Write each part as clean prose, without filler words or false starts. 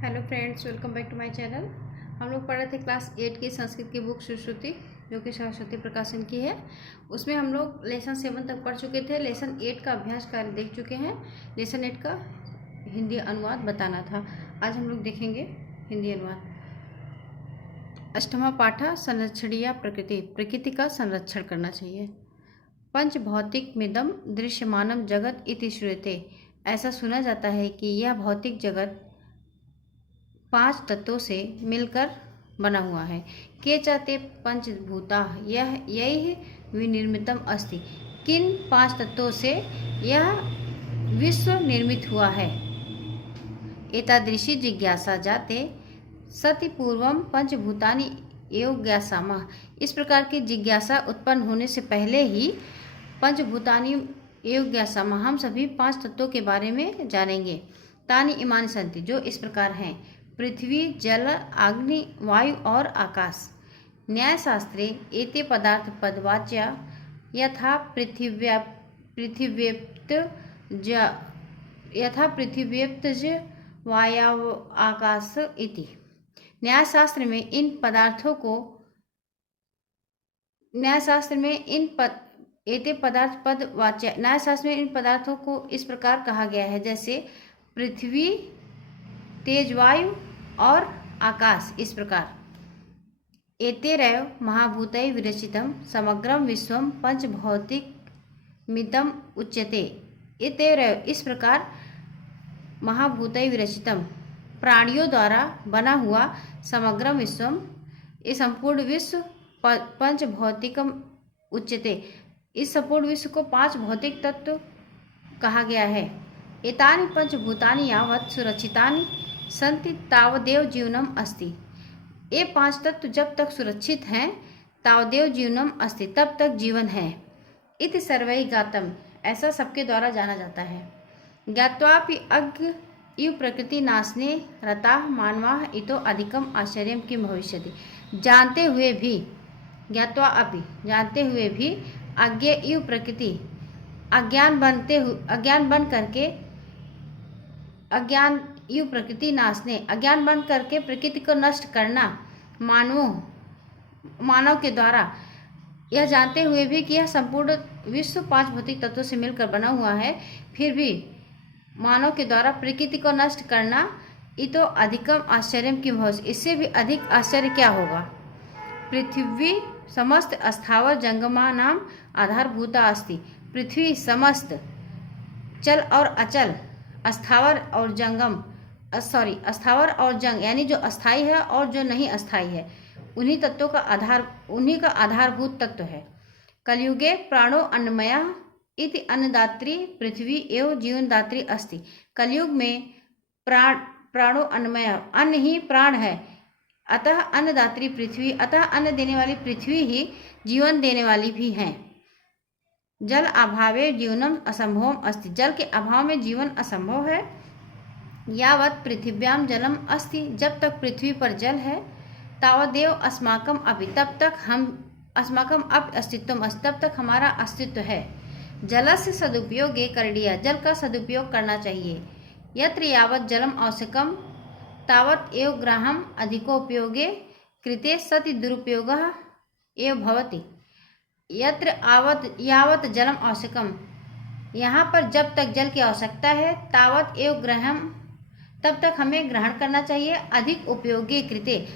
Hello friends, welcome back to my channel. हम लोग पढ़ रहे थे क्लास 8 की संस्कृत की बुक सुश्रुति, जो कि सरस्वती प्रकाशन की है। उसमें हम लोग लेसन 7 तक पढ़ चुके थे। लेसन 8 का अभ्यास कार्य देख चुके हैं। लेसन 8 का हिंदी अनुवाद बताना था। आज हम लोग देखेंगे हिंदी अनुवाद। अष्टमा पाठा संरक्षणीय प्रकृति। प्रकृति का संरक्षण करना चाहिए। पंच भौतिक मिदम दृश्यमानम जगत इति श्रूयते। ऐसा सुना जाता है कि यह भौतिक जगत 5 तत्वों से मिलकर बना हुआ है। के चाते पंचभूता यही विनिर्मितम अस्ति। किन 5 तत्वों से यह विश्व निर्मित हुआ है। एतादृशी जिज्ञासा जाते सति पूर्वम पंचभूतानि एव ज्ञासामः। इस प्रकार की जिज्ञासा उत्पन्न होने से पहले ही पंचभूतानि एव ज्ञासामः, हम सभी 5 तत्वों के बारे में जानेंगे। तानि इमानि सन्ति, जो इस प्रकार हैं। पृथ्वी, जल, अग्नि, वायु और आकाश। न्यायशास्त्रे एते पदार्थ पदवाच्या यथा पृथिव्यप्तज वायव आकाश इति। न्यायशास्त्र में इन पदार्थों को इस प्रकार कहा गया है, जैसे पृथ्वी, तेज वायु और आकाश। इस प्रकार एतेरैव महाभूतैः विरचितं समग्रं विश्वं पंचभौतिकमिदं उच्यते। एतेरैव, इस प्रकार, महाभूतैः विरचितं, प्राणियों द्वारा बना हुआ, समग्रम विश्वम, ये संपूर्ण विश्व, पंचभौतिकम उच्यते, इस संपूर्ण विश्व को 5 भौतिक तत्व कहा गया है। एतानि पंचभूतानि यावत् सुरक्षितानि सन्ति तावदेव जीवनम अस्ति। ये 5 तत्व जब तक सुरक्षित हैं, तावदेव जीवनम अस्ति, तब तक जीवन है। इति सर्वैः ज्ञातम्, ऐसा सबके द्वारा जाना जाता है। ज्ञात्वापि अज्ञ इव प्रकृति नाशने रताः मानवाः इतो अधिकम आश्चर्यं किं भविष्यति। जानते हुए भी, ज्ञात्वा अपि, जानते हुए भी, अज्ञ इव प्रकृति, अज्ञान इव प्रकृति नाशने, अज्ञान बन करके प्रकृति को नष्ट करना, मानव के द्वारा, यह जानते हुए भी कि यह संपूर्ण विश्व 5 भौतिक तत्वों से मिलकर बना हुआ है, फिर भी मानव के द्वारा प्रकृति को नष्ट करना, इतो अधिकम आश्चर्यम किम भविष्यति, इससे भी अधिक आश्चर्य क्या होगा। पृथ्वी समस्त स्थावर जंगमानाम आधारभूता अस्ति। पृथ्वी समस्त चल और अचल, स्थावर और जंग, यानी जो अस्थाई है और जो नहीं अस्थाई है, उन्हीं का आधारभूत तत्व है। कलयुगे प्राणो अन्नमयः इति अन्नदात्री पृथ्वी एवं जीवनदात्री अस्ति। कलयुग में प्राणो अन्नमय, अन्न ही प्राण है, अतः अन्नदात्री पृथ्वी, अतः अन्न देने वाली पृथ्वी ही जीवन देने वाली भी है। जल अभावे जीवनम असंभवम अस्ति। जल के अभाव में जीवन असंभव है। यावत् पृथिव्याम जलम अस्ति, जब तक पृथ्वी पर जल है, तावदेव अस्माकम अपि, तब तक हम, अस्माकम अपि अस्तित्वम अस्ति, तब तक हमारा अस्तित्व है। जलस्य सदुपयोगे करणीयः, जल का सदुपयोग करना चाहिए। यत्र यावत् जलम आवश्यकम तावत् एव ग्राह्यम् अधिकोपयोगे कृते सति दुरुपयोगः एव भवति। यत्र यावत् जलम आवश्यकम, यहाँ पर जब तक जल की आवश्यकता है, तावत् एव ग्राह्यम्, तब तक हमें ग्रहण करना चाहिए। अधिक उपयोगी कृते,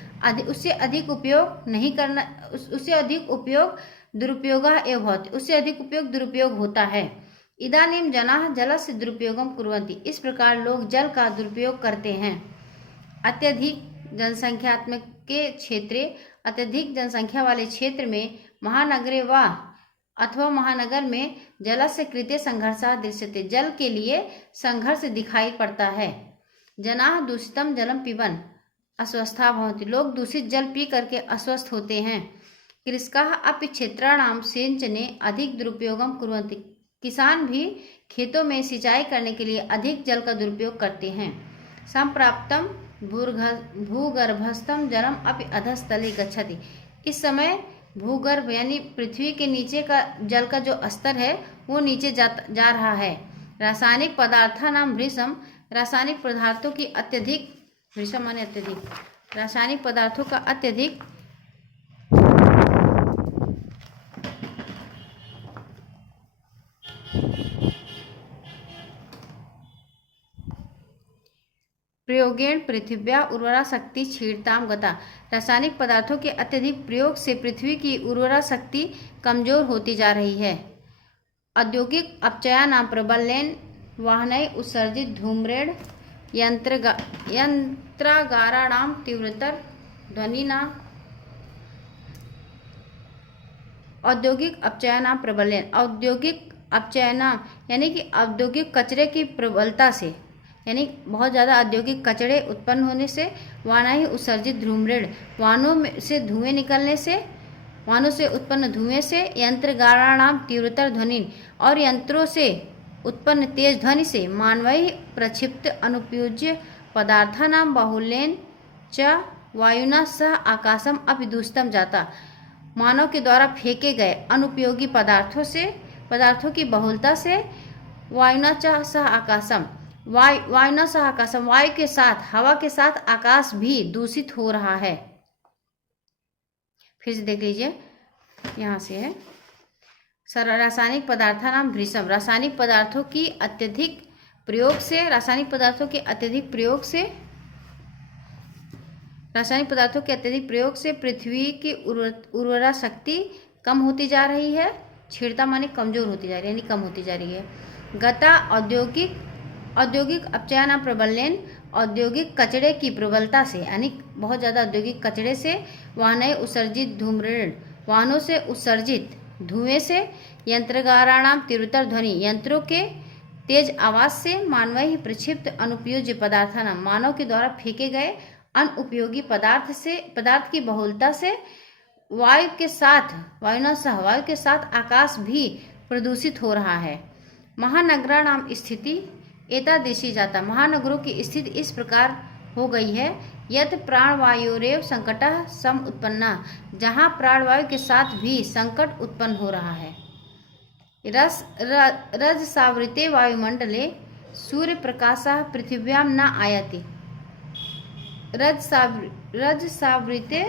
उससे अधिक उपयोग नहीं करना, उससे अधिक उपयोग दुरुपयोगः एव भवति, उससे अधिक उपयोग दुरुपयोग होता है। इदानीं जनाः जलस्य दुरुपयोगं कुर्वन्ति, इस प्रकार लोग जल का दुरुपयोग करते हैं। अत्यधिक जनसंख्या वाले क्षेत्र में, महानगरे वा अथवा महानगर में, जलस्य कृते संघर्षः दृश्यते, जल के लिए संघर्ष दिखाई पड़ता है। जनाः दूषितं जलम पिबन् अस्वस्था भवन्ति, लोग दूषित जल पी करके अस्वस्थ होते हैं। कृषकाः अपि क्षेत्राणां सिंचने अधिक दुरुपयोगं कुर्वन्ति, किसान भी खेतों में सिंचाई करने के लिए अधिक जल का दुरुपयोग करते हैं। संप्राप्तम भूगर्भस्थम जलम अपि अधस्तले गच्छति, इस समय भूगर्भ यानी पृथ्वी के नीचे का जल का जो स्तर है वो नीचे जा रहा है। रासायनिक पदार्थानां भृशम, रासायनिक पदार्थों की अत्यधिक भृशम माने अत्यधिक, रासायनिक पदार्थों का अत्यधिक प्रयोगेण पृथिव्या उर्वरा शक्ति क्षीणताम गता, रासायनिक पदार्थों के अत्यधिक प्रयोग से पृथ्वी की उर्वरा शक्ति कमजोर होती जा रही है। औद्योगिक अपचयानां प्रबलेन वाहनैः उत्सर्जित धूम्रेण यंत्रागाराणां तीव्रतर ध्वनिना। औद्योगिक अपचयानां प्रबलेन, औद्योगिक अपचयनाम यानी कि औद्योगिक कचरे की प्रबलता से, यानी बहुत ज़्यादा औद्योगिक कचरे उत्पन्न होने से, वाहनैः उत्सर्जित धूम्रेण वाहनों में से धुएं निकलने से, वाहनों से उत्पन्न धुएं से, यंत्रगाराणाम तीव्रतर ध्वनि और यंत्रों से उत्पन्न तेज ध्वनि से, मानवैः प्रक्षिप्त अनुपयोज्य पदार्थानां बाहुल्येन च वायुना सह आकाशम अपि दूषितम जाता, मानव के द्वारा फेंके गए अनुपयोगी पदार्थों की बहुलता से, वायुना च सह आकाशम वायुना सह आकाशम वायु के साथ, हवा के साथ आकाश भी दूषित हो रहा है। फिर से देख लीजिए, यहाँ से है रासायनिक पदार्थानां भृशम, रासायनिक पदार्थों के अत्यधिक प्रयोग से पृथ्वी की उर्वरा शक्ति कम होती जा रही है। क्षीणता माने कमजोर होती जा रही है, यानी कम होती जा रही है। गता औद्योगिक अपचयानां प्रबलेन, औद्योगिक कचरे की प्रबलता से, यानी बहुत ज़्यादा औद्योगिक कचरे से, वाहनैः उत्सर्जित धूम्रेण वाहनों से उत्सर्जित धुएं से, यंत्रगाराणाम तीव्रतर ध्वनि यंत्रों के तेज आवाज से, मानवैः प्रक्षिप्त अनुपयोज्य पदार्थानां मानव के द्वारा फेंके गए अनुपयोगी पदार्थ की बहुलता से, वायुना सह वायु के साथ आकाश भी प्रदूषित हो रहा है। महानगराणाम स्थिति एतादृशी जाता, महानगरों की स्थिति इस प्रकार हो गई है, यत् प्राणवायुरेव संकटः सम उत्पन्ना, जहाँ प्राणवायु के साथ भी संकट उत्पन्न हो रहा है। रजसावृते वायुमंडले सूर्य प्रकाशः पृथिव्यां न आयाति, रजसावृते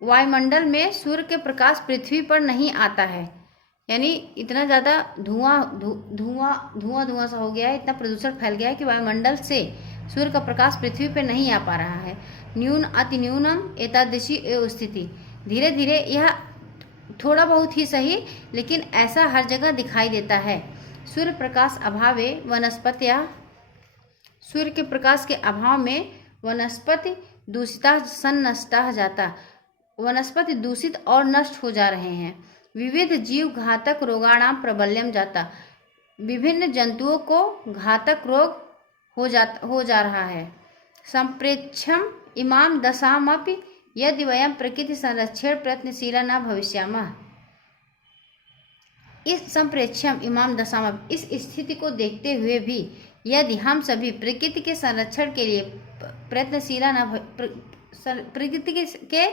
वायुमंडल में सूर्य के प्रकाश पृथ्वी पर नहीं आता है, यानी इतना ज़्यादा धुआं सा हो गया है, इतना प्रदूषण फैल गया है कि वायुमंडल से सूर्य का प्रकाश पृथ्वी पर नहीं आ पा रहा है। न्यून अति न्यूनम एतादृशी एव स्थिति, धीरे धीरे यह थोड़ा बहुत ही सही लेकिन ऐसा हर जगह दिखाई देता है। सूर्य प्रकाश अभावे वनस्पतियाँ, सूर्य के प्रकाश के अभाव में वनस्पति दूषिता सन्नष्टा जाता, वनस्पति दूषित और नष्ट हो जा रहे हैं। विविध जीव घातक रोगाणाम प्रबल्यम जाता, विभिन्न जंतुओं को घातक रोग हो जा रहा है। संप्रेक्षम इमाम दशामपि यदि वयम प्रकृति संरक्षण प्रयत्नशीला न भविष्यामः, इस संप्रेक्षम इमाम दशामपि इस स्थिति को देखते हुए भी, यदि हम सभी प्रकृति के संरक्षण के लिए प्रयत्नशीला न प्रकृति के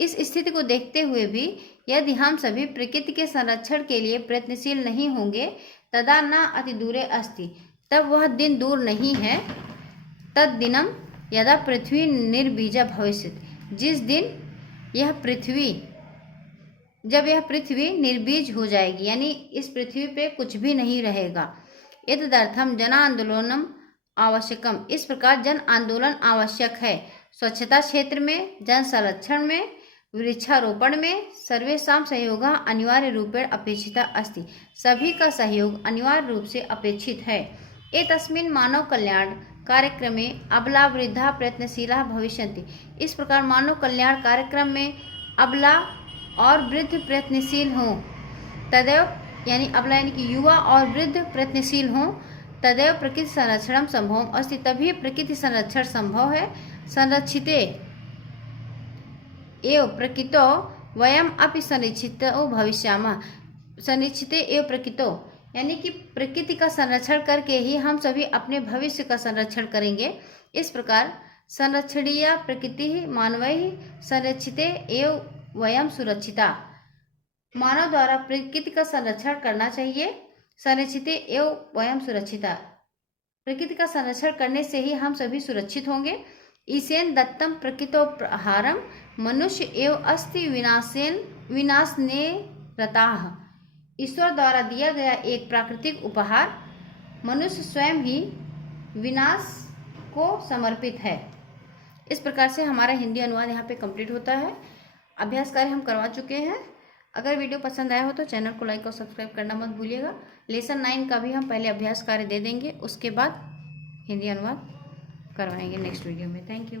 इस स्थिति को देखते हुए भी यदि हम सभी प्रकृति के संरक्षण के लिए प्रयत्नशील नहीं होंगे, तदा न अति दूरे अस्ति, तब वह दिन दूर नहीं है, तद दिनम यदा पृथ्वी निर्बीजा भविष्यति, जिस दिन जब यह पृथ्वी निर्बीज हो जाएगी, यानी इस पृथ्वी पे कुछ भी नहीं रहेगा। एतदर्थम जन आंदोलनम आवश्यकम, इस प्रकार जन आंदोलन आवश्यक है। स्वच्छता क्षेत्र में, जन संरक्षण में, वृक्षारोपण में सर्वेषां सहयोग अनिवार्य रूपेण अपेक्षिता अस्ति, सभी का सहयोग अनिवार्य रूप से अपेक्षित है। एतस्मिन् मानव कल्याण कार्यक्रमे अबला वृद्धा प्रयत्नशीला भविष्यन्ति, इस प्रकार मानव कल्याण कार्यक्रम में अबला और वृद्ध प्रयत्नशील हों, तदैव, यानी अबला यानी कि युवा और वृद्ध प्रयत्नशील हों, तदैव प्रकृति संरक्षण संभव अस्ति, तभी प्रकृति संरक्षण संभव है। संरक्षिते एव प्रकृतो वयम अपि संरक्षितो भविष्यामः, संरक्षिते एव प्रकृतो, यानी कि प्रकृति का संरक्षण करके ही हम सभी अपने भविष्य का संरक्षण करेंगे। इस प्रकार संरक्षणीय प्रकृति मानवैः संरक्षिते एव वयम सुरक्षिता, मानव द्वारा प्रकृति का संरक्षण करना चाहिए। संरक्षिते एव वयम सुरक्षिता, प्रकृति का संरक्षण करने से ही हम सभी सुरक्षित होंगे। ईशेन दत्तम प्रकृतोपहारम मनुष्य एव अस्ति विनाशने रताः। ईश्वर द्वारा दिया गया एक प्राकृतिक उपहार मनुष्य स्वयं ही विनाश को समर्पित है। इस प्रकार से हमारा हिंदी अनुवाद यहाँ पे कंप्लीट होता है। अभ्यास कार्य हम करवा चुके हैं। अगर वीडियो पसंद आया हो तो चैनल को लाइक और सब्सक्राइब करना मत भूलिएगा। लेसन 9 का भी हम पहले अभ्यास कार्य दे देंगे, उसके बाद हिंदी अनुवाद करवाएंगे नेक्स्ट वीडियो में। Thank you.